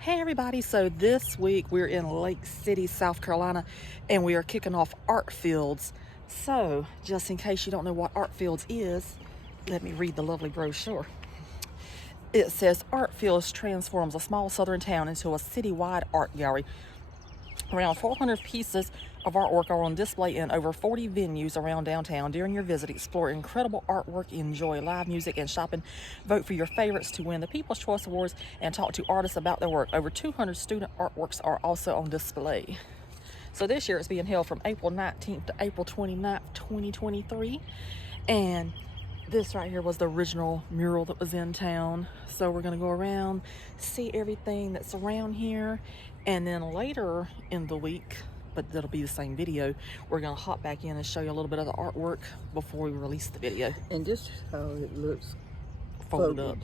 Hey everybody, so this week we're in Lake City, South Carolina, and we are kicking off ArtFields. So, just in case you don't know what ArtFields is, let me read the lovely brochure. It says ArtFields transforms a small southern town into a citywide art gallery. Around 400 pieces of artwork are on display in over 40 venues around downtown. During your visit, explore incredible artwork, enjoy live music and shopping, vote for your favorites to win the People's Choice Awards, and talk to artists about their work. Over 200 student artworks are also on display. So this year it's being held from April 19th to April 29th, 2023. And this right here was the original mural that was in town. So we're gonna go around, see everything that's around here, and then later in the week, but that'll be the same video, we're gonna hop back in and show you a little bit of the artwork before we release the video. And this is how it looks Folded up.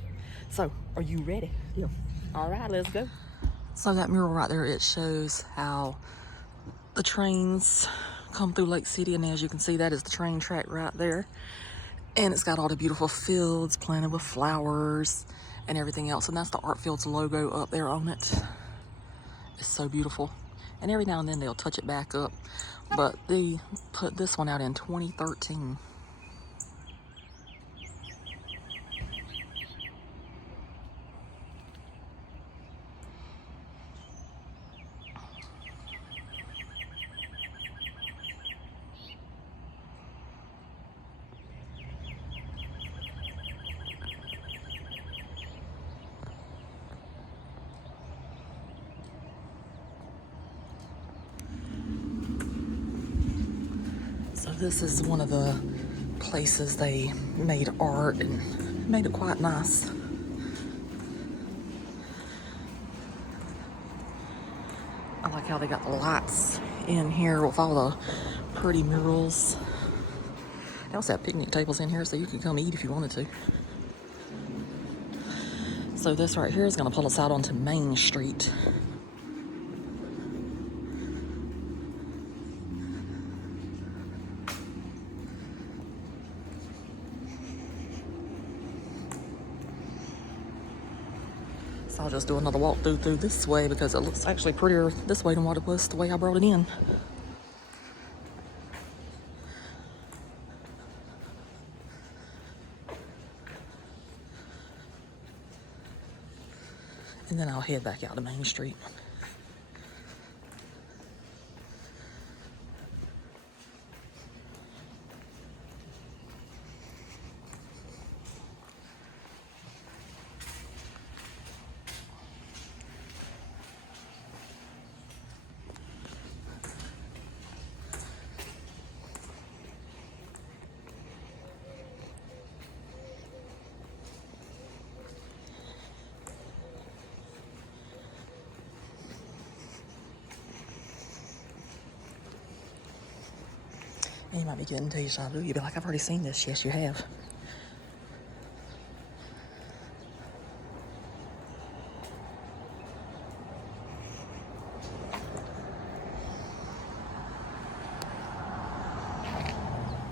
So, are you ready? Yeah. All right, let's go. So that mural right there, it shows how the trains come through Lake City, and as you can see, that is the train track right there. And it's got all the beautiful fields planted with flowers and everything else. And that's the ArtFields logo up there on it. It's so beautiful. And every now and then they'll touch it back up. But they put this one out in 2013. So this is one of the places they made art and made it quite nice. I like how they got the lights in here with all the pretty murals. They also have picnic tables in here so you can come eat if you wanted to. So this right here is going to pull us out onto Main Street. So I'll just do another walkthrough through this way because it looks actually prettier this way than what it was the way I brought it in. And then I'll head back out to Main Street. And you might be getting deja vu. You'll be like, I've already seen this. Yes, you have.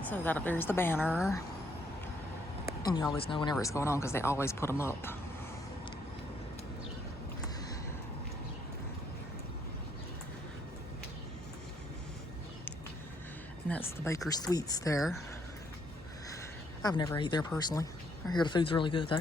So that up there is the banner. And you always know whenever it's going on because they always put them up. And that's the Baker Sweets there. I've never ate there personally. I hear the food's really good though.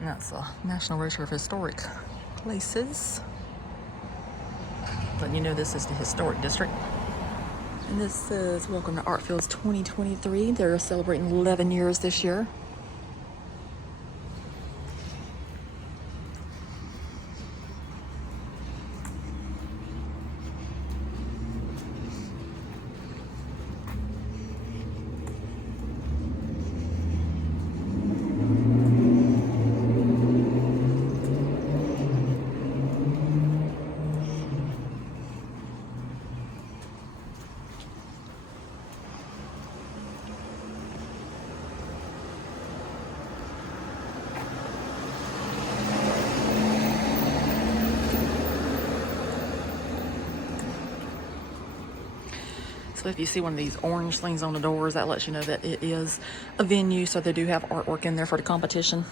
And that's the National Register of Historic Places. Letting you know this is the historic district. And this says, welcome to ArtFields 2023. They're celebrating 11 years this year. So if you see one of these orange things on the doors, that lets you know that it is a venue, so they do have artwork in there for the competition.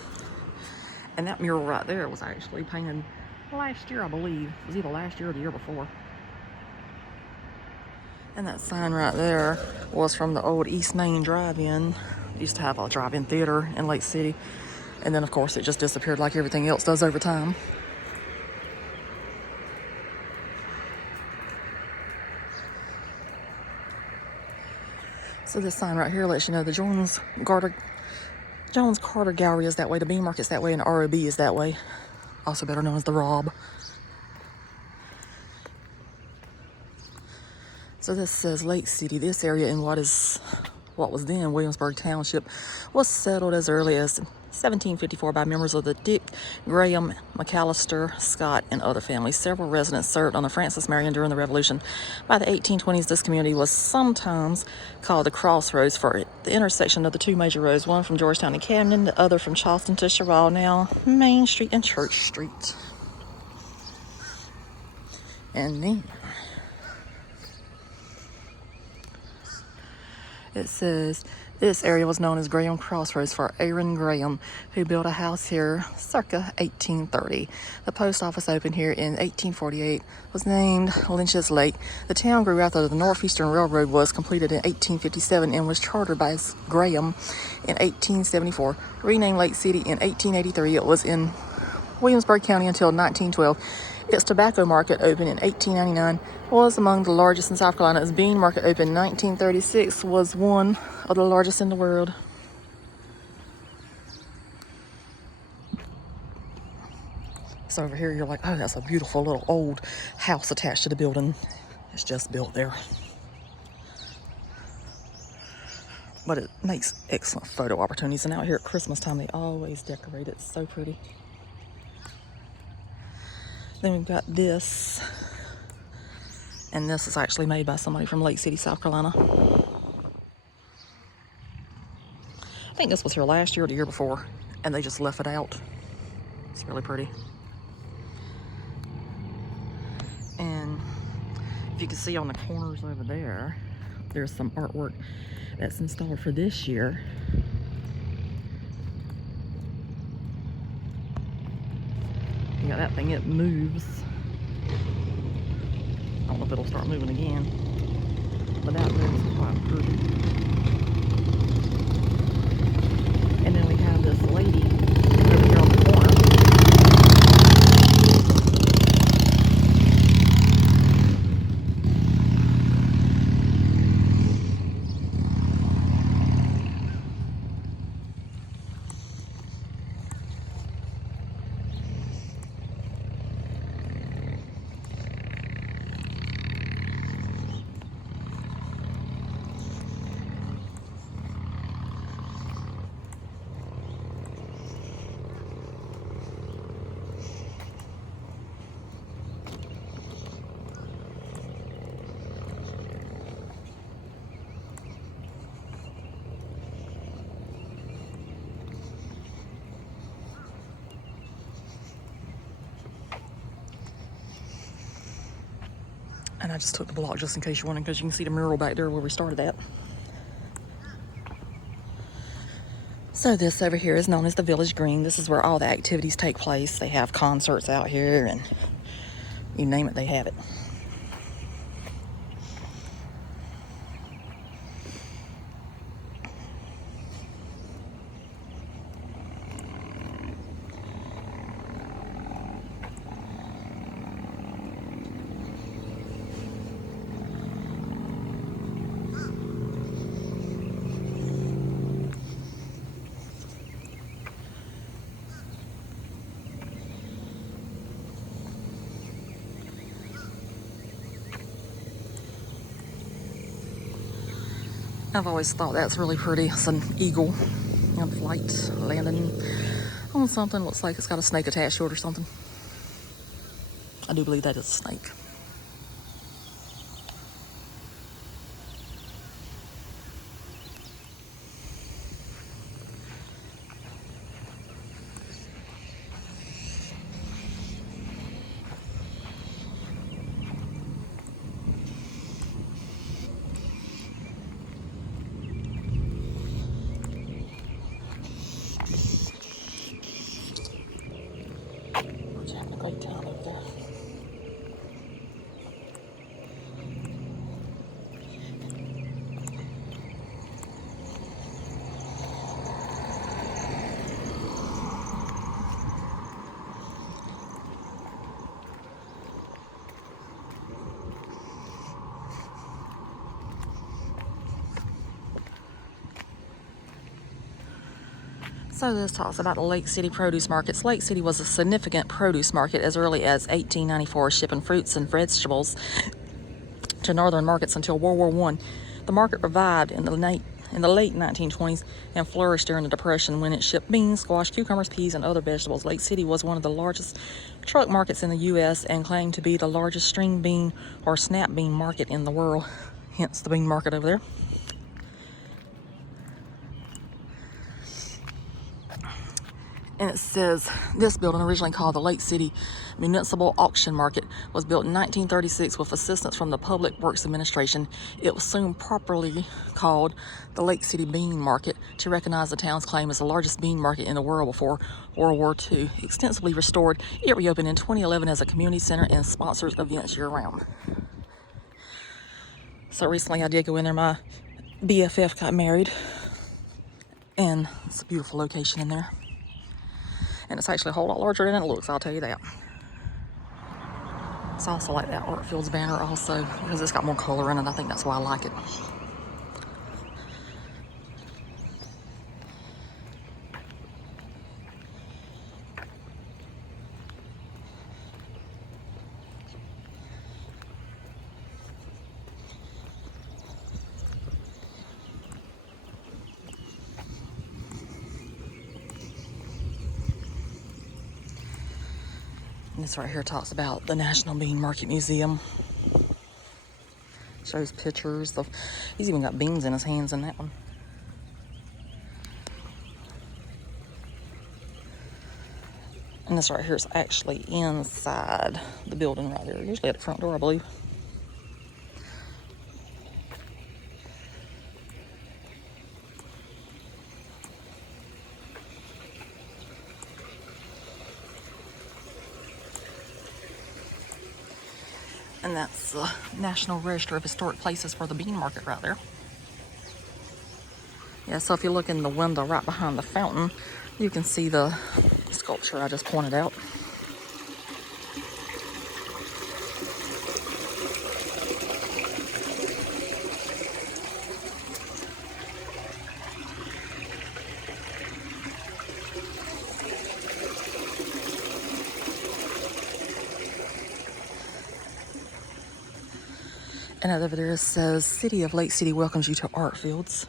And that mural right there was actually painted last year, I believe. It was either last year or the year before. And that sign right there was from the old East Main Drive-In. Used to have a drive-in theater in Lake City. And then, of course, it just disappeared like everything else does over time. So this sign right here lets you know the Jones Carter Gallery is that way, the Bean Market's that way, and the ROB is that way. Also better known as the Rob. So this says Lake City. This area in what was then Williamsburg Township was settled as early as 1754 by members of the Dick, Graham, McAllister, Scott, and other families. Several residents served on the Francis Marion during the Revolution. By the 1820s, this community was sometimes called the Crossroads for the intersection of the two major roads, one from Georgetown to Camden, the other from Charleston to Sherrall, now Main Street and Church Street. And then it says, this area was known as Graham Crossroads for Aaron Graham, who built a house here circa 1830. The post office opened here in 1848, was named Lynch's Lake. The town grew after the Northeastern Railroad was completed in 1857 and was chartered by Graham in 1874. Renamed Lake City in 1883, it was in Williamsburg County until 1912. Its tobacco market opened in 1899, was among the largest in South Carolina. Its bean market opened in 1936, was one of the largest in the world. So over here you're like, oh, that's a beautiful little old house attached to the building. It's just built there. But it makes excellent photo opportunities. And out here at Christmas time, they always decorate it. It's so pretty. Then we've got this, and this is actually made by somebody from Lake City, South Carolina. I think this was here last year or the year before, and they just left it out. It's really pretty. And if you can see on the corners over there, there's some artwork that's installed for this year. You got that thing, it moves. I don't know if it'll start moving again, but that moves quite pretty. And then we have this lady over here on the corner. And I just took the block just in case you're wondering, because you can see the mural back there where we started at. So this over here is known as the Village Green. This is where all the activities take place. They have concerts out here, and you name it, they have it. I've always thought that's really pretty. It's an eagle in flight, landing on something. Looks like it's got a snake attached to it or something. I do believe that is a snake. nighttime over there. So this talks about the Lake City produce markets. Lake City was a significant produce market as early as 1894, shipping fruits and vegetables to northern markets until World War I. The market revived in the late 1920s and flourished during the Depression when it shipped beans, squash, cucumbers, peas, and other vegetables. Lake City was one of the largest truck markets in the U.S. and claimed to be the largest string bean or snap bean market in the world, hence the bean market over there. And it says, this building, originally called the Lake City Municipal Auction Market, was built in 1936 with assistance from the Public Works Administration. It was soon properly called the Lake City Bean Market to recognize the town's claim as the largest bean market in the world before World War II. Extensively restored, it reopened in 2011 as a community center and sponsors events year-round. So recently I did go in there. My BFF got married, and it's a beautiful location in there. And it's actually a whole lot larger than it looks, I'll tell you that. It's also like that ArtFields banner also, because it's got more color in it. I think that's why I like it. And this right here talks about the National Bean Market Museum. Shows pictures of, he's even got beans in his hands in that one. And this right here is actually inside the building right there, usually at the front door, I believe. And that's the National Register of Historic Places for the bean market right there. Yeah, so if you look in the window right behind the fountain, you can see the sculpture I just pointed out. And over there it says, City of Lake City welcomes you to ArtFields.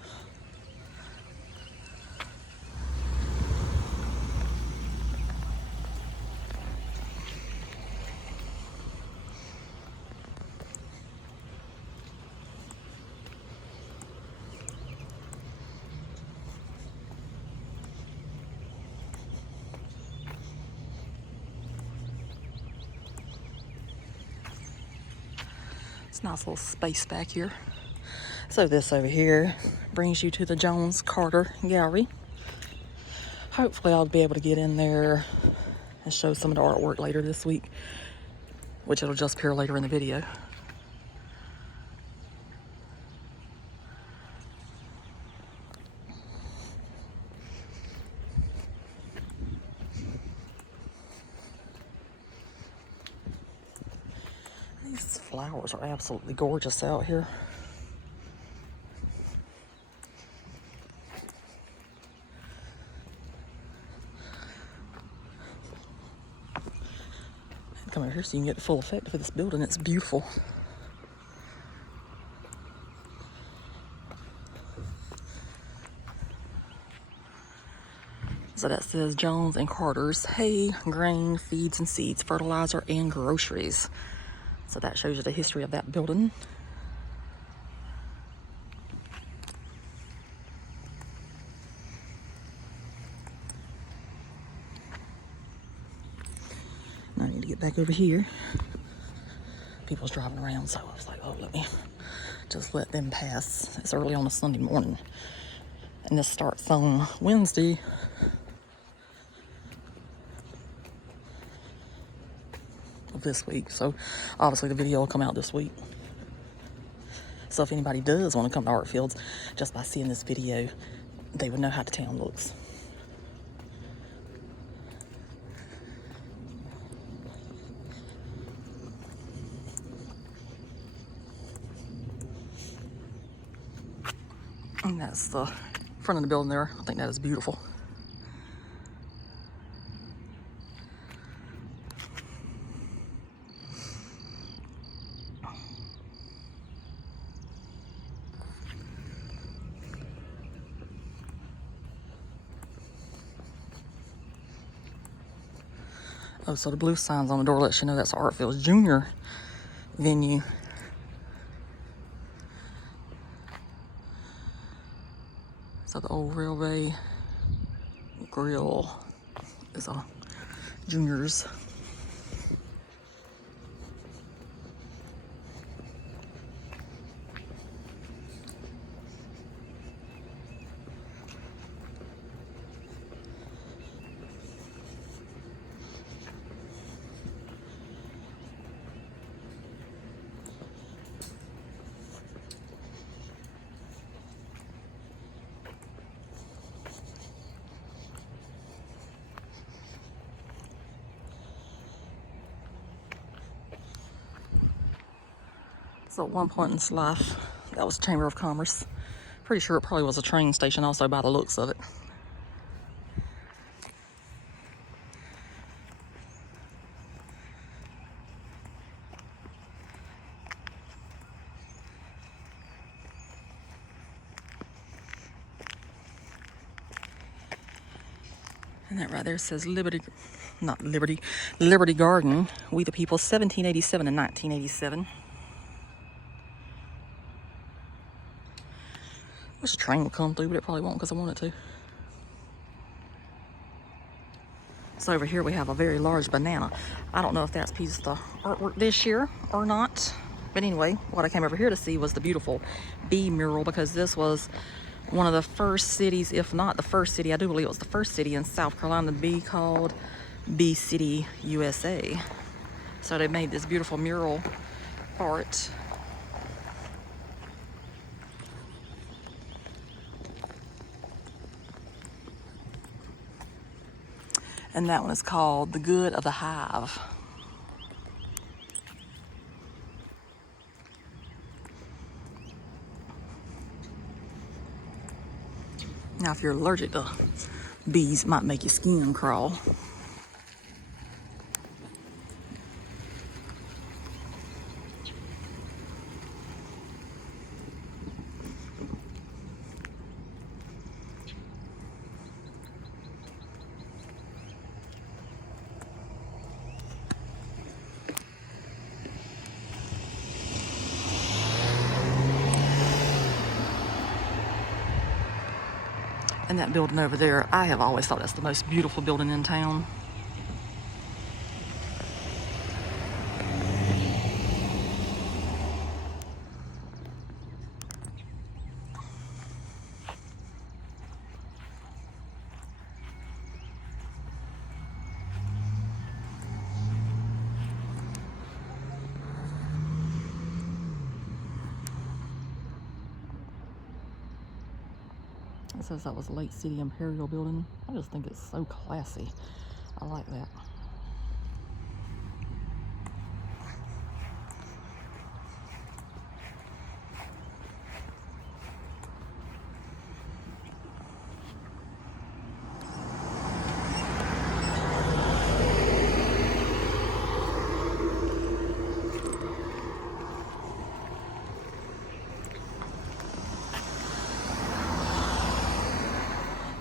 It's a nice little space back here. So this over here brings you to the Jones Carter Gallery. Hopefully I'll be able to get in there and show some of the artwork later this week, which it'll just appear later in the video. These flowers are absolutely gorgeous out here. Come over here so you can get the full effect of this building. It's beautiful. So that says Jones and Carter's hay, grain, feeds and seeds, fertilizer, and groceries. So that shows you the history of that building. Now I need to get back over here. People's driving around, so I was like, oh, let me just let them pass. It's early on a Sunday morning. And this starts on Wednesday. this week, so obviously the video will come out this week. So if anybody does want to come to ArtFields, just by seeing this video, they would know how the town looks. And that's the front of the building there. I think that is beautiful. Oh, so the blue signs on the door lets you know that's the ArtFields Junior venue. So the old railway grill is a juniors. So at one point in its life, that was Chamber of Commerce. Pretty sure it probably was a train station also by the looks of it. And that right there says Liberty Garden, We the People, 1787 and 1987. Wish a train would come through, but it probably won't because I want it to. So over here we have a very large banana. I don't know if that's a piece of the artwork this year or not. But anyway, what I came over here to see was the beautiful bee mural, because this was one of the first cities, if not the first city, I do believe it was the first city in South Carolina to be called Bee City, USA. So they made this beautiful mural art. And that one is called The Good of the Hive. Now, if you're allergic to bees, it might make your skin crawl. And that building over there, I have always thought that's the most beautiful building in town. It says that was Lake City Imperial Building. I just think it's so classy. I like that.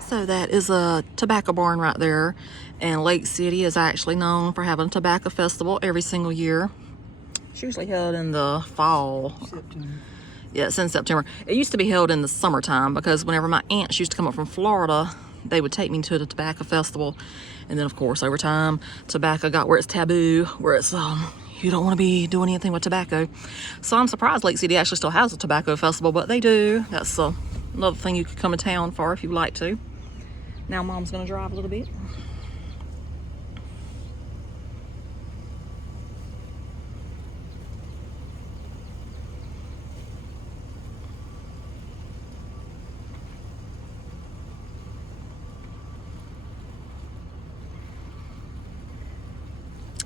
So that is a tobacco barn right there, and Lake City is actually known for having a tobacco festival every single year. It's usually held in the fall. September. Yeah, it's in September. It used to be held in the summertime because whenever my aunts used to come up from Florida, they would take me to the tobacco festival. And then of course over time, tobacco got where it's taboo, where it's you don't want to be doing anything with tobacco. So I'm surprised Lake City actually still has a tobacco festival, but they do. That's another thing you could come to town for if you'd like to. Now Mom's gonna drive a little bit.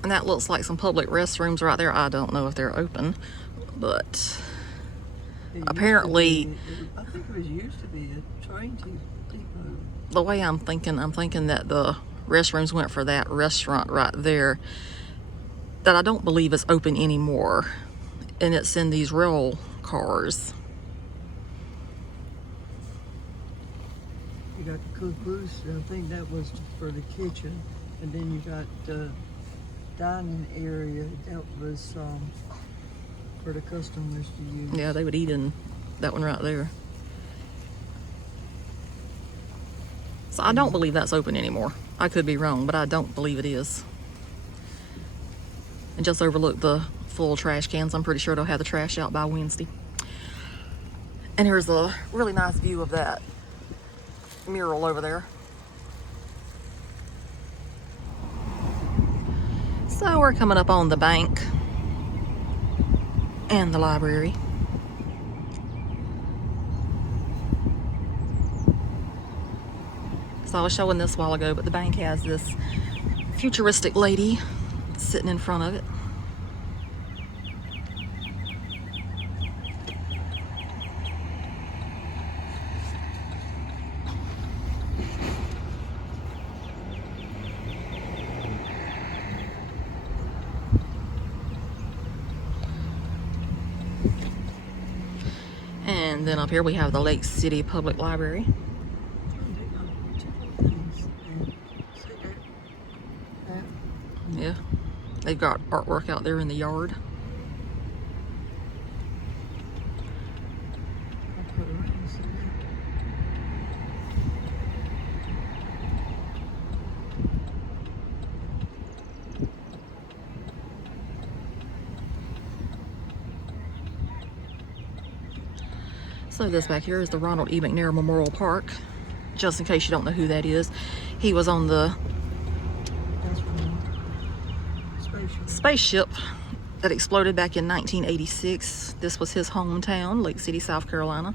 And that looks like some public restrooms right there. I don't know if they're open, but apparently, I think it was used to be a train depot. The way I'm thinking that the restrooms went for that restaurant right there that I don't believe is open anymore. And it's in these rail cars. You got the caboose, I think that was for the kitchen. And then you got the dining area, that was for the customers to use. Yeah, they would eat in that one right there. So I don't believe that's open anymore. I could be wrong, but I don't believe it is. And just overlook the full trash cans. I'm pretty sure they'll have the trash out by Wednesday. And here's a really nice view of that mural over there. So we're coming up on the bank and the library. So I was showing this a while ago, but the bank has this futuristic lady sitting in front of it. And then up here we have the Lake City Public Library. Yeah, they've got artwork out there in the yard. So this back here is the Ronald E. McNair Memorial Park. Just in case you don't know who that is, he was on the spaceship that exploded back in 1986. This was his hometown, Lake City, South Carolina.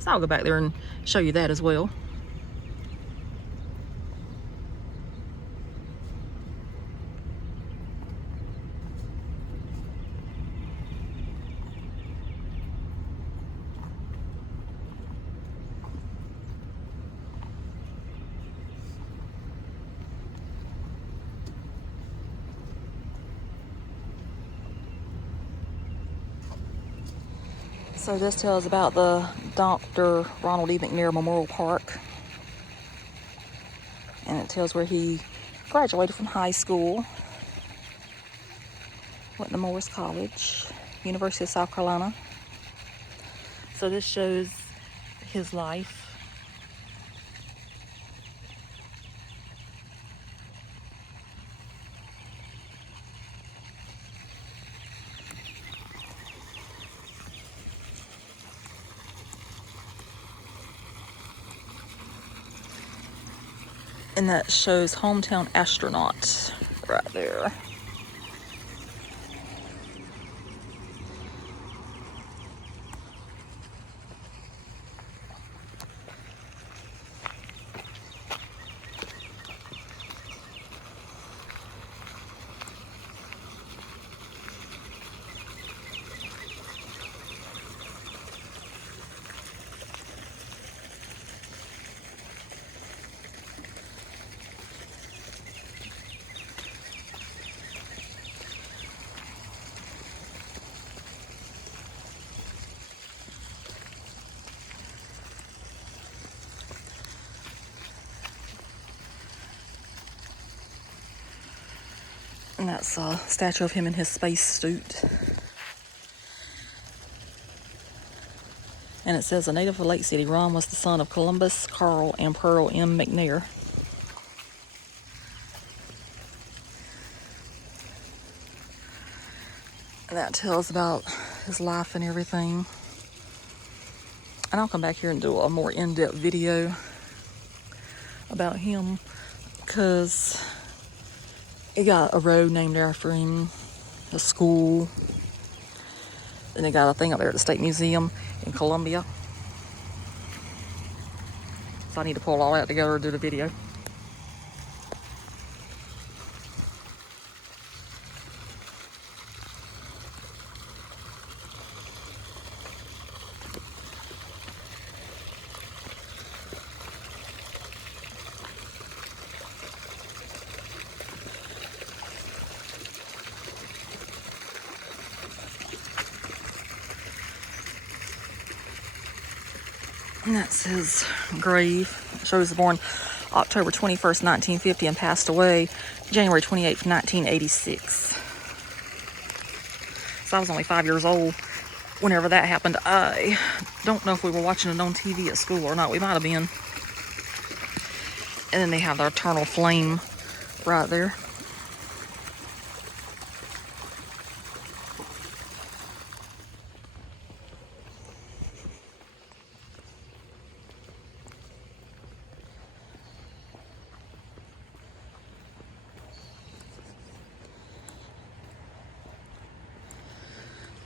So I'll go back there and show you that as well. So this tells about the Dr. Ronald E. McNair Memorial Park. And it tells where he graduated from high school. Went to Morris College, University of South Carolina. So this shows his life. And that shows hometown astronaut right there. And that's a statue of him in his spacesuit. And it says, a native of Lake City, Ron was the son of Columbus, Carl, and Pearl M. McNair. And that tells about his life and everything. And I'll come back here and do a more in-depth video about him, because he got a road named after him, a school. Then they got a thing up there at the State Museum in Columbia. So I need to pull all that together and do the video. And that's his grave. It shows he was born October 21st, 1950 and passed away January 28th, 1986. So I was only 5 years old whenever that happened. I don't know if we were watching it on TV at school or not. We might have been. And then they have the eternal flame right there.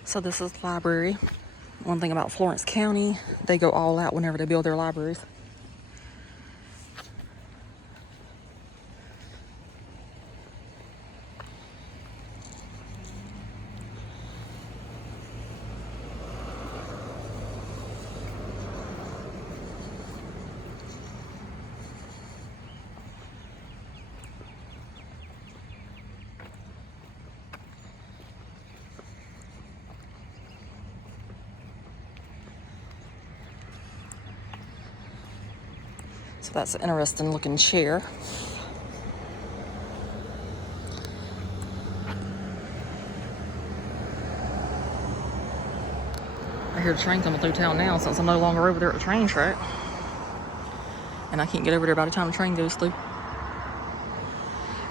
So this is the library. One thing about Florence County, they go all out whenever they build their libraries. So that's an interesting looking chair. I hear the train coming through town now since I'm no longer over there at the train track. And I can't get over there by the time the train goes through.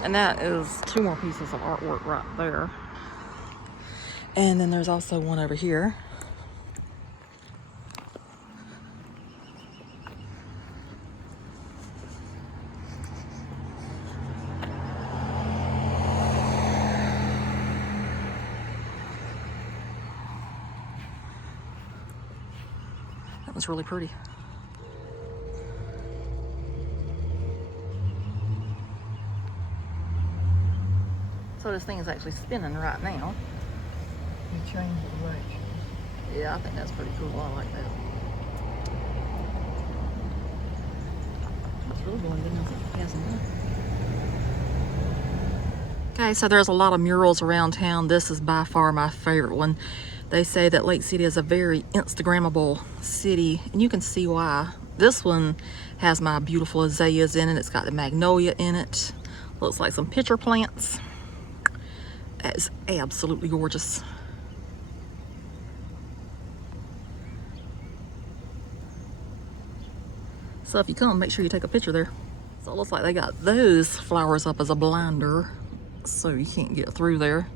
And that is 2 more pieces of artwork right there. And then there's also one over here. That was really pretty. So this thing is actually spinning right now. You change the direction. Yeah, I think that's pretty cool. I like that. It's really going good. It's passing by. Okay, so there's a lot of murals around town. This is by far my favorite one. They say that Lake City is a very Instagrammable city, and you can see why. This one has my beautiful azaleas in it. It's got the magnolia in it. Looks like some pitcher plants. That is absolutely gorgeous. So if you come, make sure you take a picture there. So it looks like they got those flowers up as a blinder, so you can't get through there.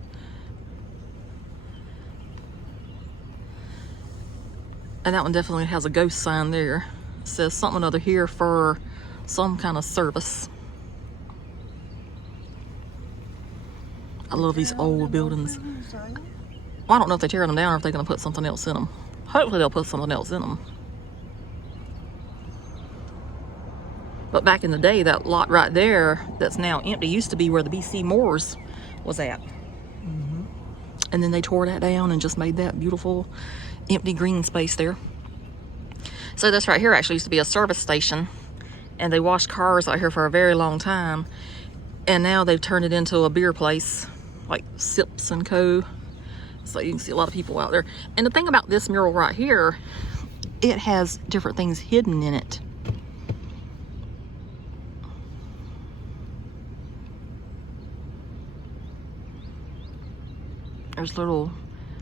And that one definitely has a ghost sign there. It says something other here for some kind of service. I love these old buildings. Well, I don't know if they're tearing them down or if they're going to put something else in them. Hopefully they'll put something else in them. But back in the day, that lot right there that's now empty used to be where the BC Moors was at. Mm-hmm. And then they tore that down and just made that beautiful empty green space there. So this right here actually used to be a service station, and they washed cars out here for a very long time, and now they've turned it into a beer place like Sips and Co. So you can see a lot of people out there. And the thing about this mural right here, it has different things hidden in it. There's little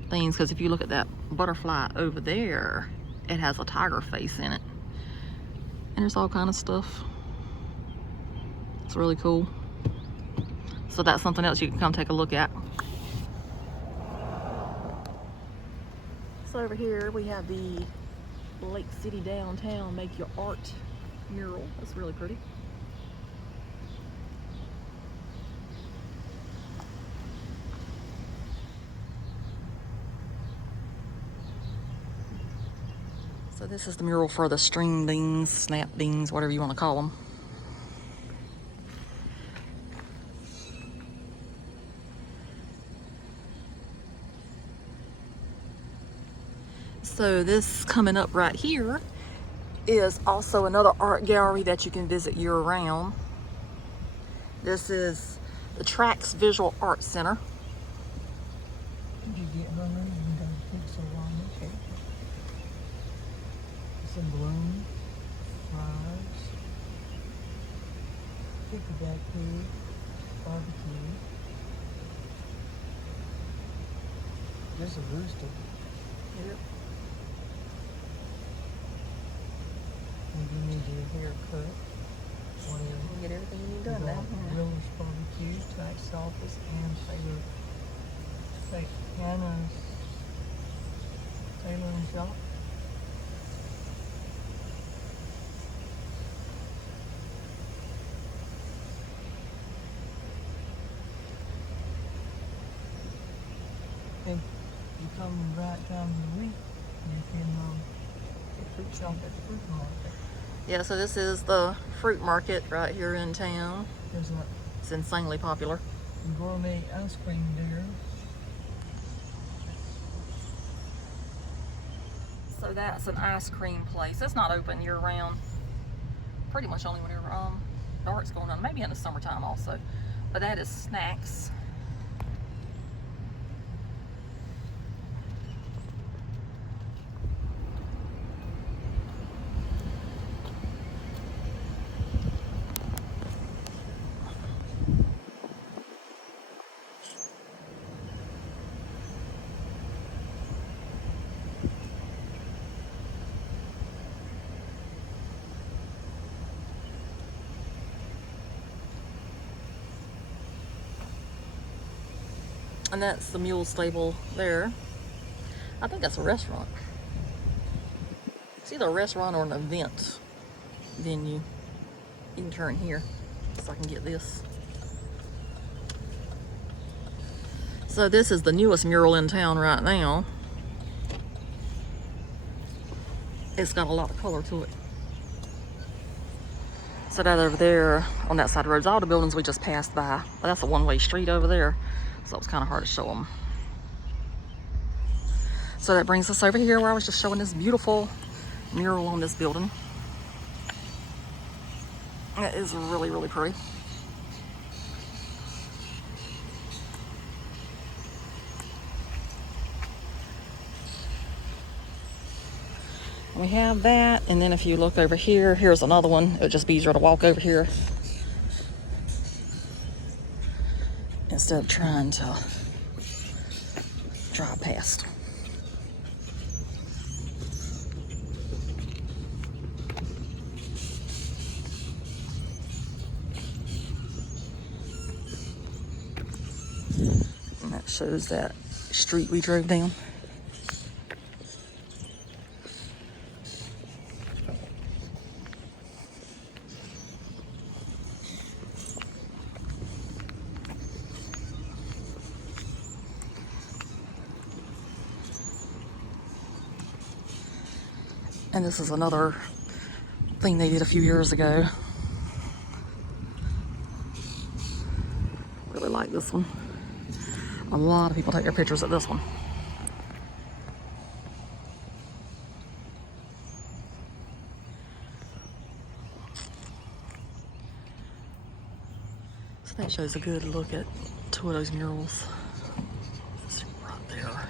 things, because if you look at that butterfly over there, it has a tiger face in it. And there's all kind of stuff. It's really cool. So that's something else you can come take a look at. So over here we have the Lake City Downtown Make Your Art mural. That's really pretty. So this is the mural for the string beans, snap beans, whatever you want to call them. So this coming up right here is also another art gallery that you can visit year-round. This is the Trax Visual Art Center. Did you get hungry? You don't think so long, okay. Some balloons. There's a rooster. Yep. Maybe you need your hair cut. Whatever. You get everything you need done We now. got Willis Barbecue, tax office, and Hannah's tailoring shop. And you come the right time of the week, you can get fruit shop at the fruit market. Yeah, so this is the fruit market right here in town. There's a It's insanely popular. gourmet ice cream there. So that's an ice cream place. It's not open year round. Pretty much only whenever dark's going on. Maybe in the summertime also. But that is snacks. And that's the mule stable there. I think that's a restaurant. It's either a restaurant or an event venue. You can turn here so I can get this. So this is the newest mural in town right now. It's got a lot of color to it. So that over there on that side of the road is all the buildings we just passed by. But that's a one-way street over there. So it was kind of hard to show them. So that brings us over here where I was just showing this beautiful mural on this building. It is really, really pretty. We have that, and then if you look over here, here's another one. It would just be easier to walk over here instead of trying to drive past. And that shows that street we drove down. And this is another thing they did a few years ago. Really like this one. A lot of people take their pictures at this one. So that shows a good look at two of those murals. It's right there.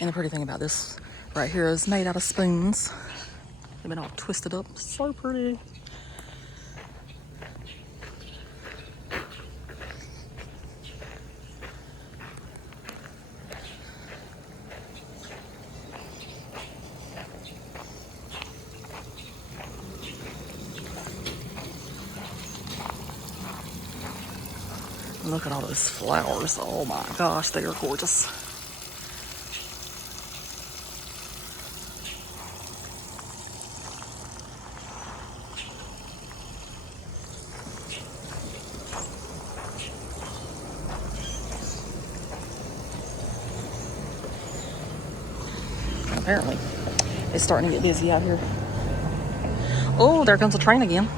And the pretty thing about this right here is made out of spoons. They've been all twisted up. So pretty. Look at all those flowers. Oh my gosh, they are gorgeous. Apparently, it's starting to get busy out here. Oh, there comes a train again.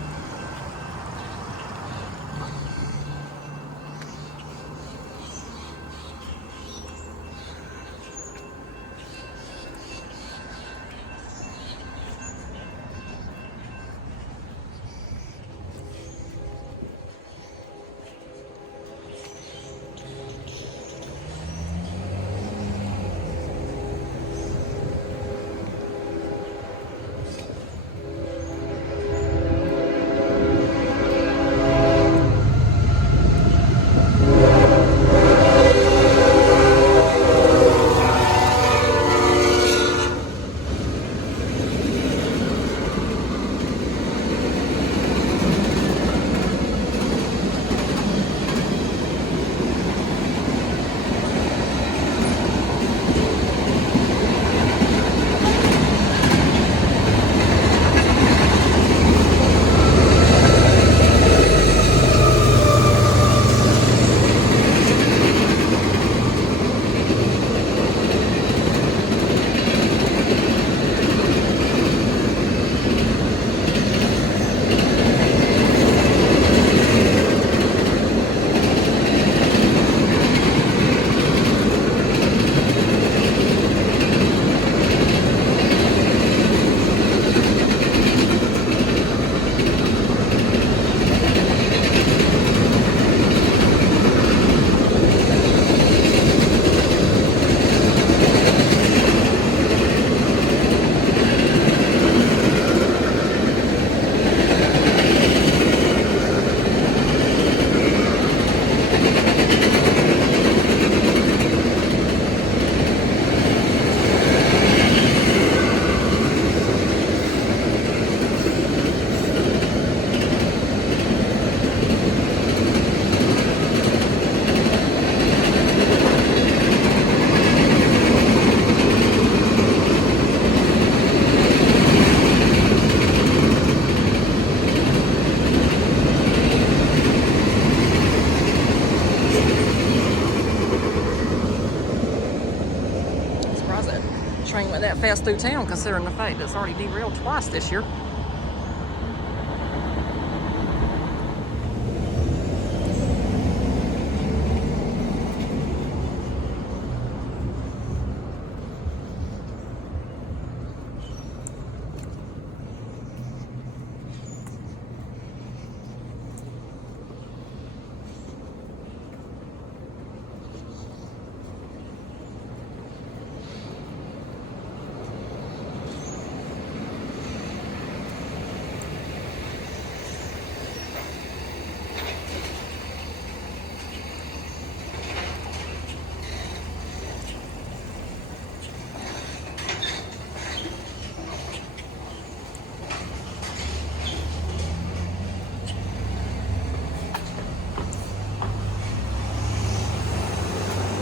surprised that train went that fast through town, considering the fact that it's already derailed twice this year.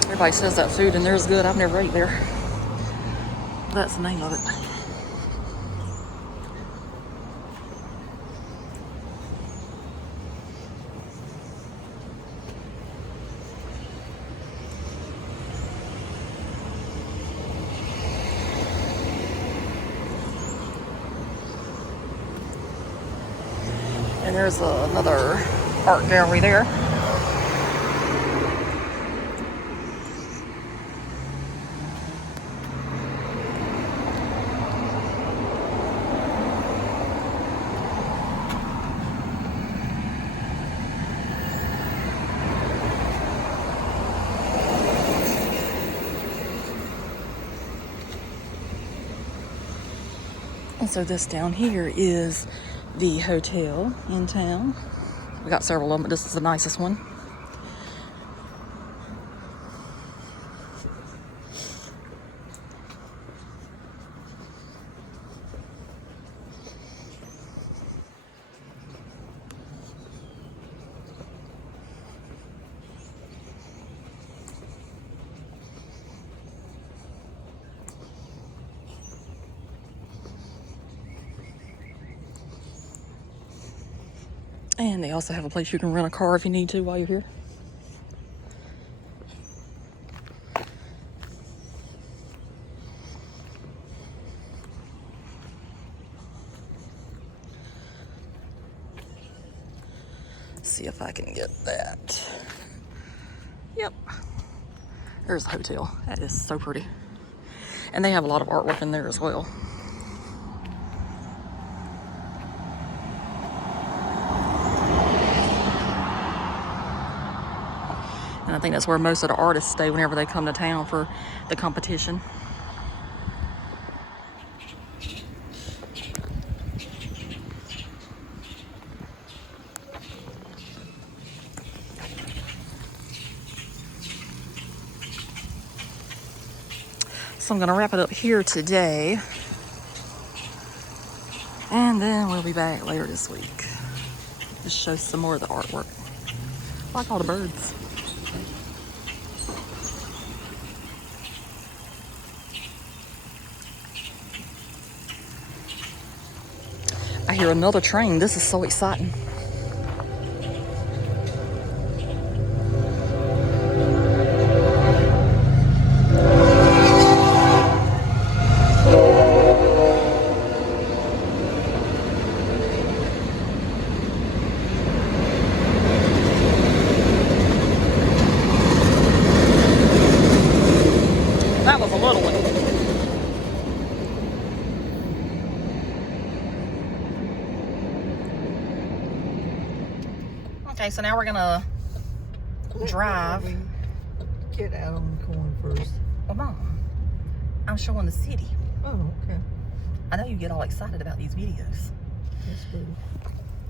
Everybody says that food in there is good. I've never ate there. That's the name of it. And there's another art gallery there. And so this down here is the hotel in town. We got several of them, but this is the nicest one. And they also have a place you can rent a car if you need to while you're here. See if I can get that. Yep. There's the hotel. That is so pretty. And they have a lot of artwork in there as well. And I think that's where most of the artists stay whenever they come to town for the competition. So I'm gonna wrap it up here today. And then we'll be back later this week. Just show some more of the artwork. I like all the birds. I hear another train. This is so exciting. That was a little one. Okay, so now we're gonna drive. Get out on the corn first. Well, Mom, I'm showing the city. Oh, okay. I know you get all excited about these videos. That's good.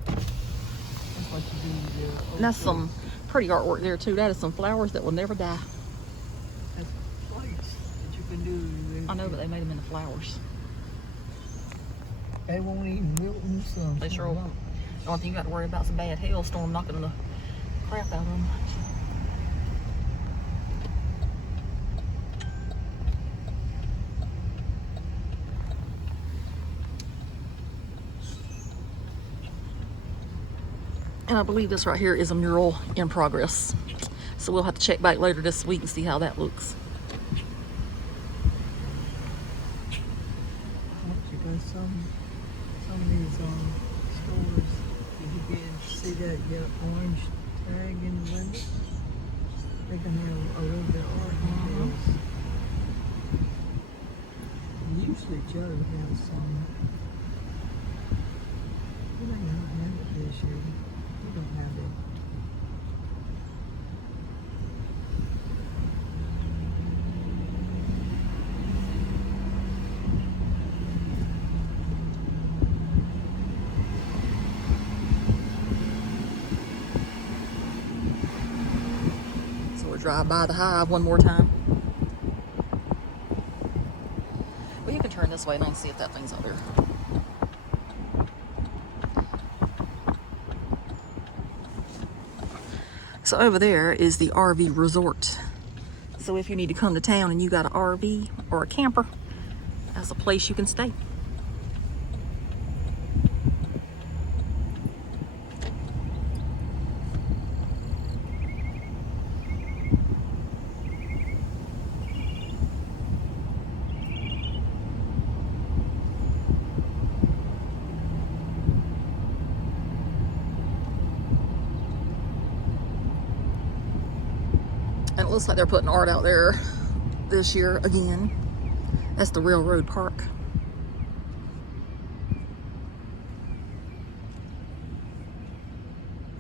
That's what you do. And that's some pretty artwork there too. That is some flowers that will never die. That's plates that you can do. I know, but they made them into flowers. They won't even wilt in the sun. They sure won't. The only thing you got to worry about is a bad hailstorm knocking the crap out of them. And I believe this right here is a mural in progress. So we'll have to check back later this week and see how that looks. some of these stores, if you can see that yellow orange tag in the window, they can have a little bit of art in those. Usually Joe has some. We may not have it this year. We don't have it. Drive by the hive one more time. Well, you can turn this way and I can see if that thing's out there. So over there is the RV resort. So if you need to come to town and you got an RV or a camper, that's a place you can stay. And it looks like they're putting art out there this year again. That's the Railroad Park.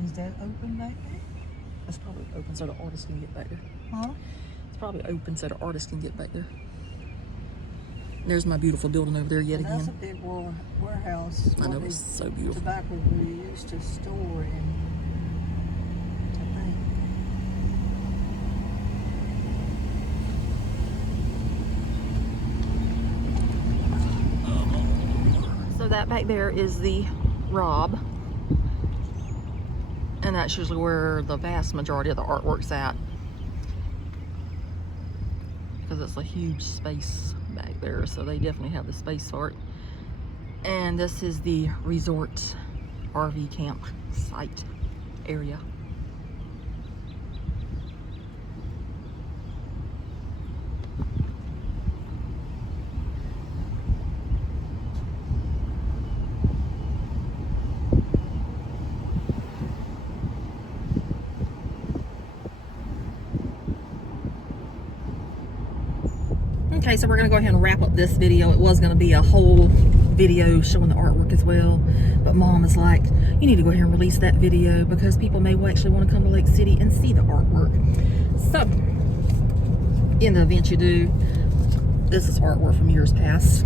Is that open back there? It's probably open so the artists can get back there. Huh? It's probably open so the artists can get back there. And there's my beautiful building over there yet again. That's a big warehouse. I know, it's so beautiful. Tobacco we used to store in, I think. So that back there is the Rob. And that's usually where the vast majority of the artwork's at. Because it's a huge space back there, so they definitely have the space for it. And this is the resort RV camp site area. Okay, so we're gonna go ahead and wrap up this video. It was gonna be a whole video showing the artwork as well, but Mom is like, you need to go ahead and release that video because people may actually want to come to Lake City and see the artwork. So, in the event you do, this is artwork from years past.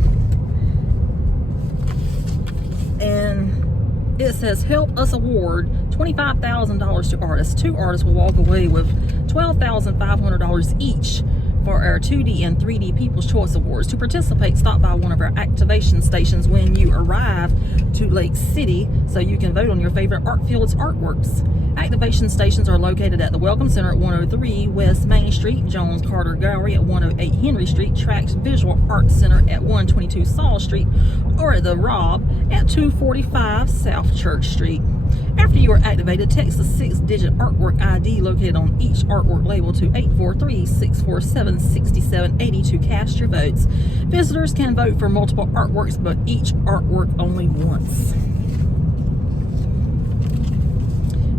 And it says, help us award $25,000 to artists. 2 artists will walk away with $12,500 each for our 2D and 3D People's Choice Awards. To participate, stop by one of our activation stations when you arrive to Lake City so you can vote on your favorite ArtFields artworks. Activation stations are located at the Welcome Center at 103 West Main Street, Jones Carter Gallery at 108 Henry Street, Trax Visual Arts Center at 122 Saul Street, or at the Rob at 245 South Church Street. After you are activated, text the 6-digit artwork ID located on each artwork label to 843-647-6780 to cast your votes. Visitors can vote for multiple artworks, but each artwork only once.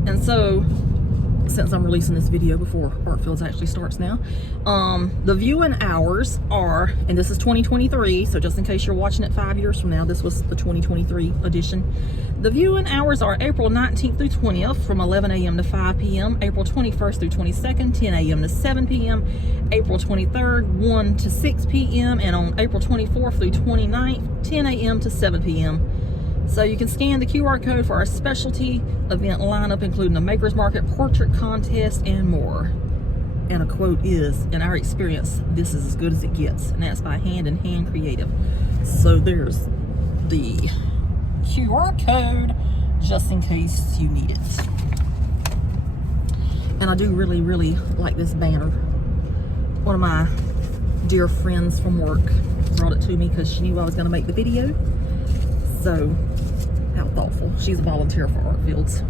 And so, since I'm releasing this video before ArtFields actually starts now, the viewing hours are, and this is 2023, so just in case you're watching it 5 years from now, this was the 2023 edition. The viewing hours are April 19th through 20th from 11 a.m. to 5 p.m., April 21st through 22nd, 10 a.m. to 7 p.m., April 23rd, 1 to 6 p.m., and on April 24th through 29th, 10 a.m. to 7 p.m. So you can scan the QR code for our specialty event lineup, including a maker's market, portrait contest, and more. And a quote is, in our experience, this is as good as it gets. And that's by Hand in Hand Creative. So there's the QR code, just in case you need it. And I do really, really like this banner. One of my dear friends from work brought it to me because she knew I was going to make the video. So, how thoughtful. She's a volunteer for ArtFields.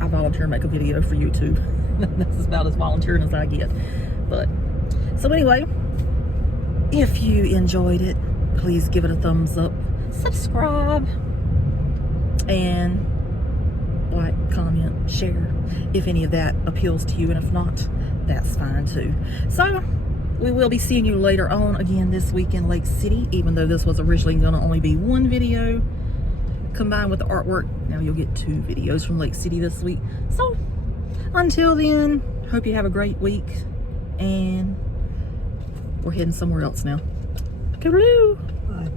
I volunteer and make a video for YouTube. That's about as volunteering as I get. But, so anyway, If you enjoyed it, please give it a thumbs up, subscribe, and like, comment, share if any of that appeals to you, and if not, that's fine too. So we will be seeing you later on again this week in Lake City, even though this was originally going to only be one video combined with the artwork. Now you'll get 2 videos from Lake City this week. So until then, hope you have a great week, and we're heading somewhere else now. Toodaloo! Bye.